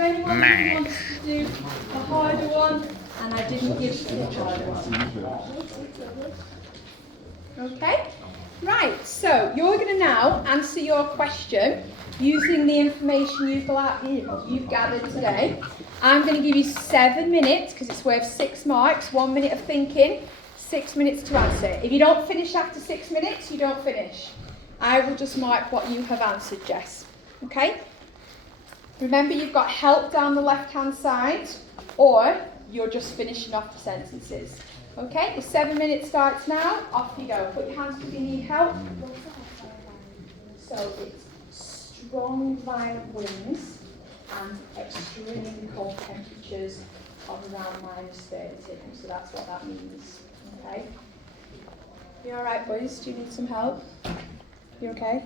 there anyone who wants to do the harder one? And I didn't give the harder one. Okay? Right, so you're going to now answer your question using the information you've gathered today. I'm going to give you 7 minutes because it's worth 6 marks, 1 minute of thinking, 6 minutes to answer. If you don't finish after 6 minutes, you don't finish. I will just mark what you have answered, Jess. Okay? Remember, you've got help down the left-hand side, or you're just finishing off the sentences. Okay, the 7 minutes starts now. Off you go. Put your hands up if you need help. So it's strong, violent winds and extremely cold temperatures of around -30. So that's what that means. Okay. You all right, boys? Do you need some help? You okay?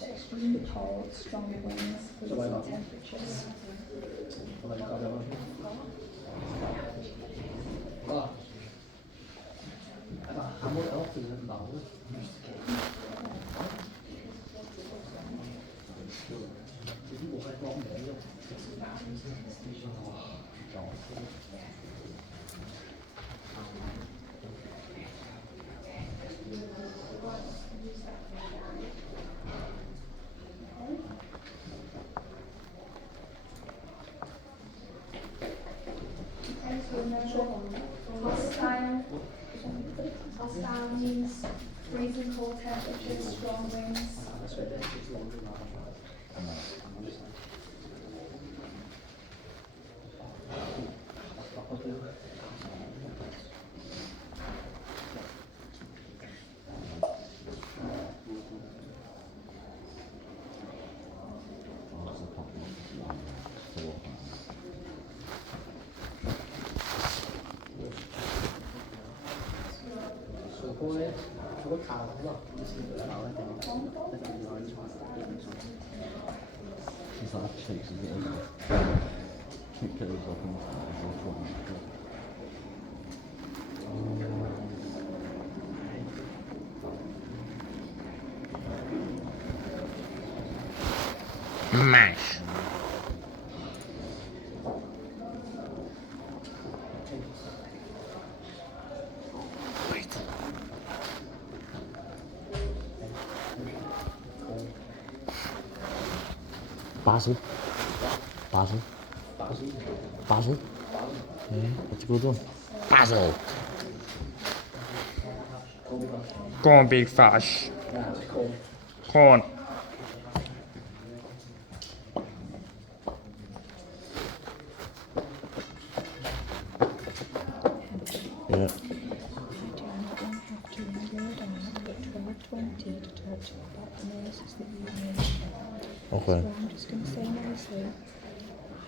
Extremely cold, strong winds, freezing temperatures. Hostile means freezing cold temperatures, strong winds. Mash. Basil. Basil. Basil. Yeah, that's a good one. Basil. Go on, big fish. Corn. Yeah. Okay. So I'm just going to say nicely,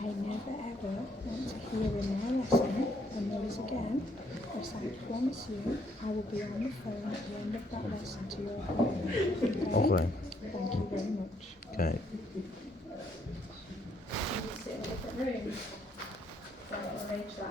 I never ever want to hear in my lesson the noise again, because I promise you I will be on the phone at the end of that lesson to your home. Okay. Thank you very much. Okay. Sit in different rooms. So I'll arrange that out.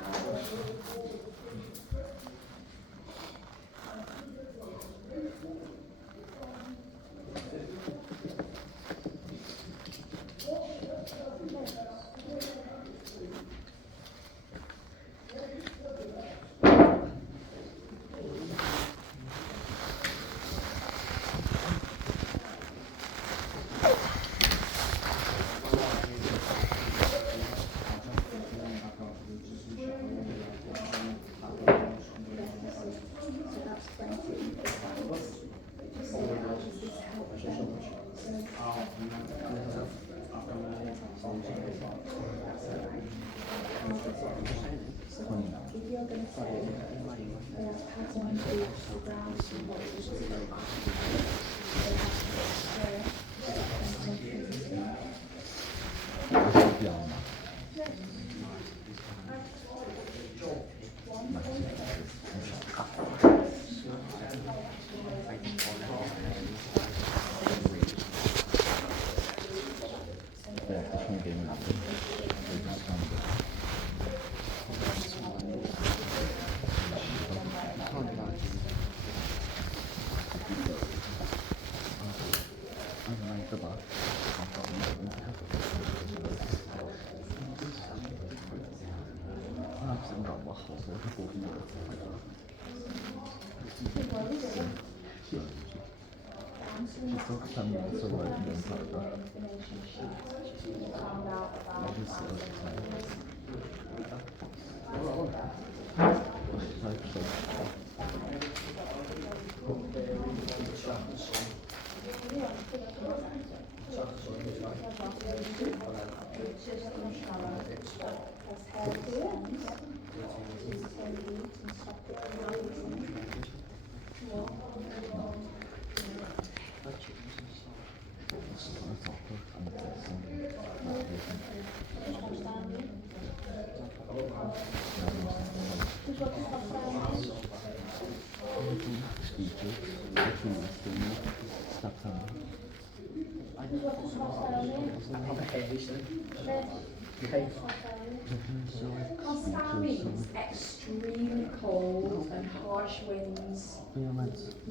Hostile means extremely cold and harsh winds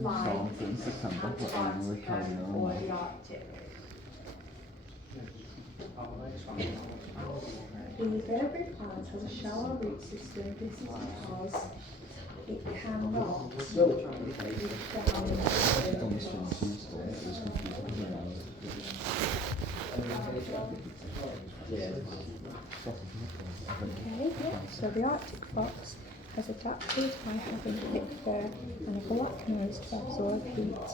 like Antarctica or the Arctic. The vertebrate plant has a shallow root system. This is because it cannot Okay, yeah. So the Arctic fox has adapted by having thick fur and a black nose to absorb heat,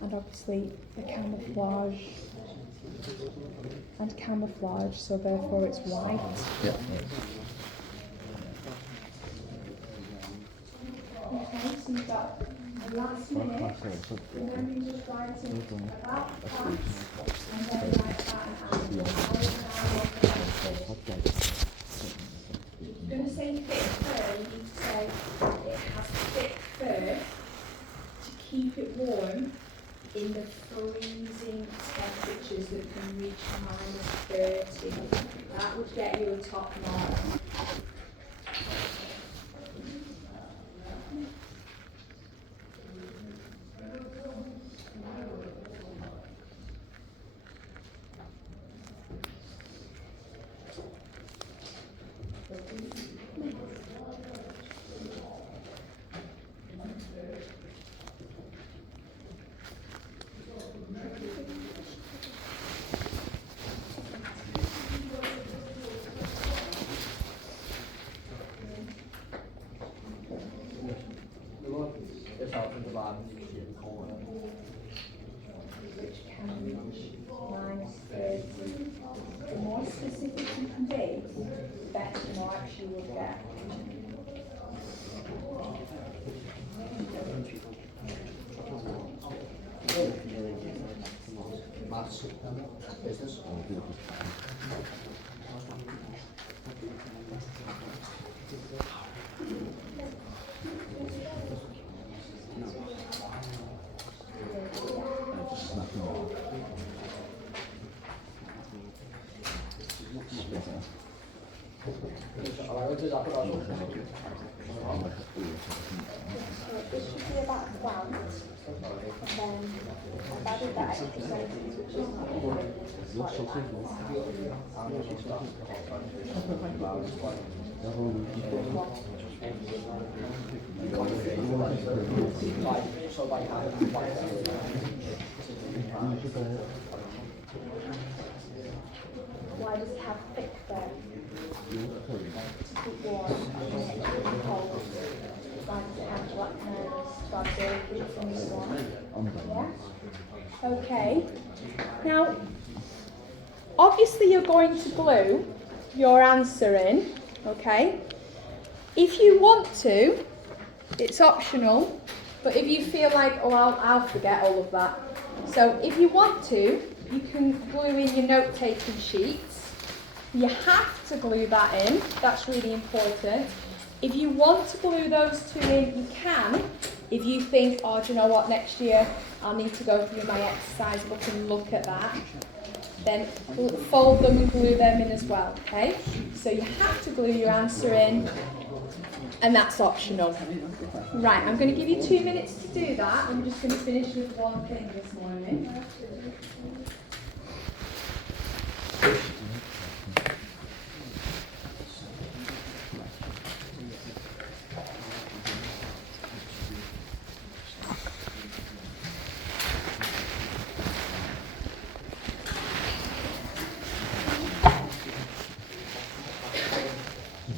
and obviously the camouflage, so therefore it's white. Yeah. Okay, so you've got the last minute, remember you just writing about plants, and then write about an animal. You're going to say thick fur, you need to say it has thick fur to keep it warm in the freezing temperatures that can reach -30. That would get you a top mark. Which can reach -30. The more specific you can be, the better marks you will get. This should be about plants, and then I've added that extra sentence, which is why does it have thick fur? To keep warm and cold. Why does it have black nose to absorb heat from the sun? Yeah? Okay. Now, obviously you're going to glue your answer in, okay? If you want to, it's optional, but if you feel like, oh, I'll forget all of that. So if you want to, you can glue in your note-taking sheets. You have to glue that in, that's really important. If you want to glue those two in, you can. If you think, oh, do you know what, next year I'll need to go through my exercise book and look at that, then fold them and glue them in as well, okay? So you have to glue your answer in, and that's optional. Right, I'm going to give you 2 minutes to do that. I'm just going to finish with one thing this morning.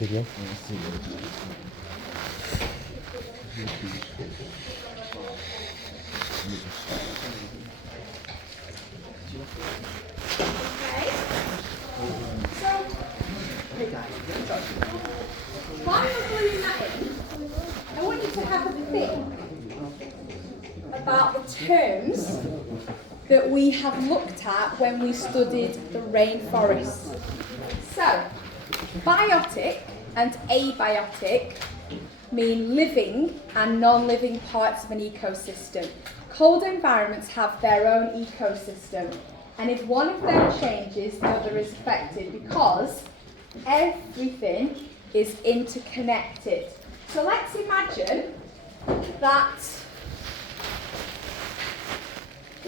video. Okay. So, while you're gluing that in, I want you to have a think about the terms that we have looked at when we studied the rainforest. So, biotic and abiotic mean living and non-living parts of an ecosystem. Cold environments have their own ecosystem, and if one of them changes, the other is affected because everything is interconnected. So let's imagine that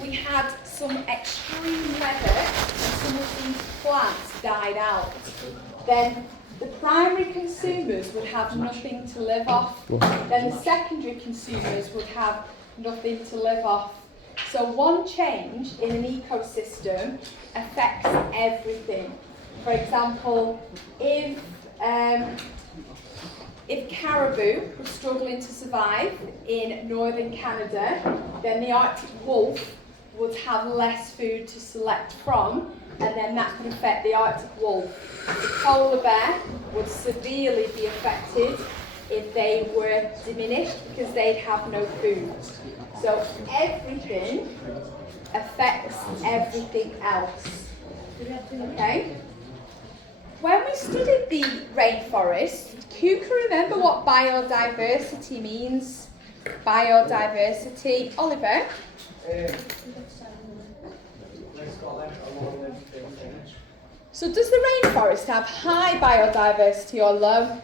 we had some extreme weather and some of these plants died out. Then the primary consumers would have nothing to live off. Then the secondary consumers would have nothing to live off. So one change in an ecosystem affects everything. For example, if caribou were struggling to survive in northern Canada, then the Arctic wolf would have less food to select from, and then that could affect the Arctic wolf. The polar bear would severely be affected if they were diminished because they'd have no food. So everything affects everything else. Okay? When we studied the rainforest, who can remember what biodiversity means? Biodiversity. Oliver? So does the rainforest have high biodiversity or low?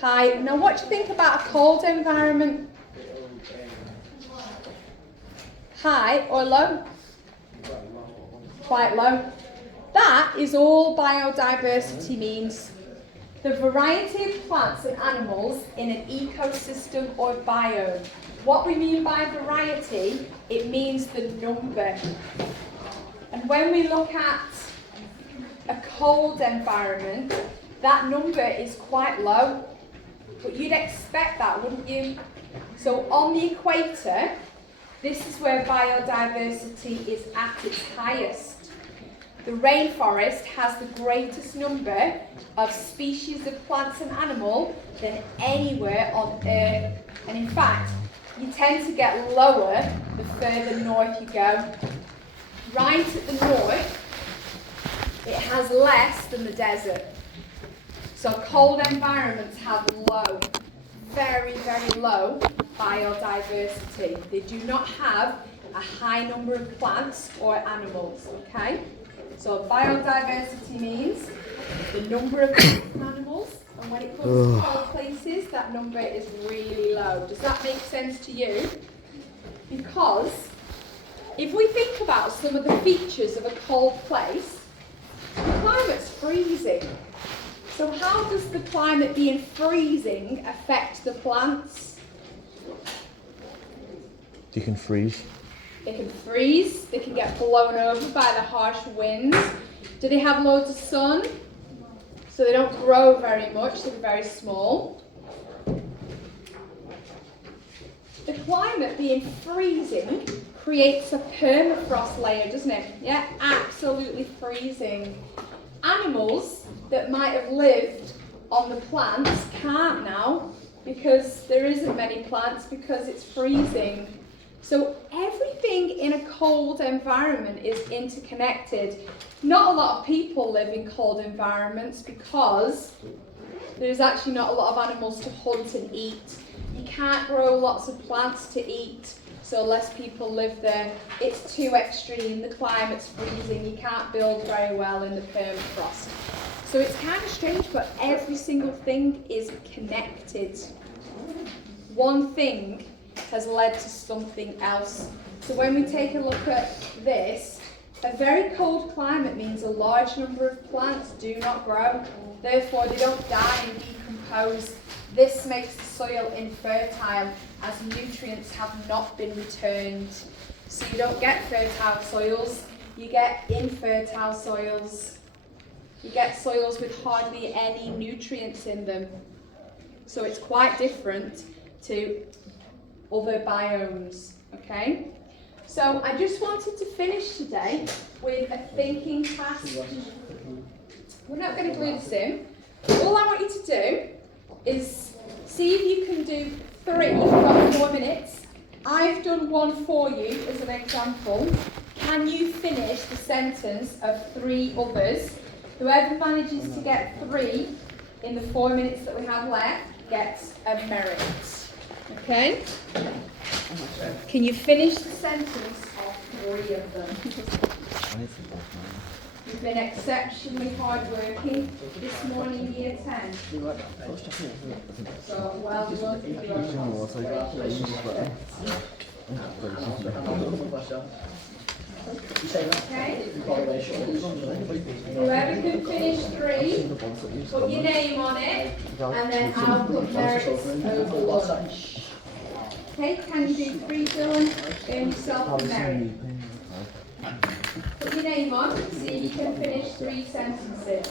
High. Now what do you think about a cold environment? High or low? Quite low. That is all biodiversity means. The variety of plants and animals in an ecosystem or biome. What we mean by variety, it means the number. And when we look at a cold environment, that number is quite low. But you'd expect that, wouldn't you? So on the equator, this is where biodiversity is at its highest. The rainforest has the greatest number of species of plants and animals than anywhere on Earth. And in fact, you tend to get lower the further north you go. Right at the north, it has less than the desert. So cold environments have low, very, very low biodiversity. They do not have a high number of plants or animals, okay? So biodiversity means the number of plants and animals, and when it comes to cold places, that number is really low. Does that make sense to you? Because if we think about some of the features of a cold place, the climate's freezing. So how does the climate being freezing affect the plants? You can freeze. They can freeze, they can get blown over by the harsh winds. Do they have loads of sun? So they don't grow very much, they're very small. The climate being freezing creates a permafrost layer, doesn't it? Yeah, absolutely freezing. Animals that might have lived on the plants can't now because there isn't many plants because it's freezing. So everything in a cold environment is interconnected. Not a lot of people live in cold environments because there's actually not a lot of animals to hunt and eat. You can't grow lots of plants to eat, so less people live there. It's too extreme, the climate's freezing, you can't build very well in the permafrost. So it's kind of strange, but every single thing is connected. One thing has led to something else. So when we take a look at this, a very cold climate means a large number of plants do not grow, therefore they don't die and decompose. This makes the soil infertile as nutrients have not been returned. So you don't get fertile soils, you get infertile soils. you get soils with hardly any nutrients in them. So it's quite different to other biomes, okay? So I just wanted to finish today with a thinking task. We're not going to glue this in. All I want you to do is see if you can do 3. You've got 4 minutes. I've done one for you as an example. Can you finish the sentence of 3 others? Whoever manages to get 3 in the 4 minutes that we have left gets a merit. Okay? Can you finish the sentence of 3 of them? You've been exceptionally hardworking this morning, year 10. So well done. Okay. Whoever can finish 3, put your name on it, and then I'll put merits over lunch. Okay, can you do 3, Dylan? Earn yourself a merit. Put your name on, see if you can finish 3 sentences.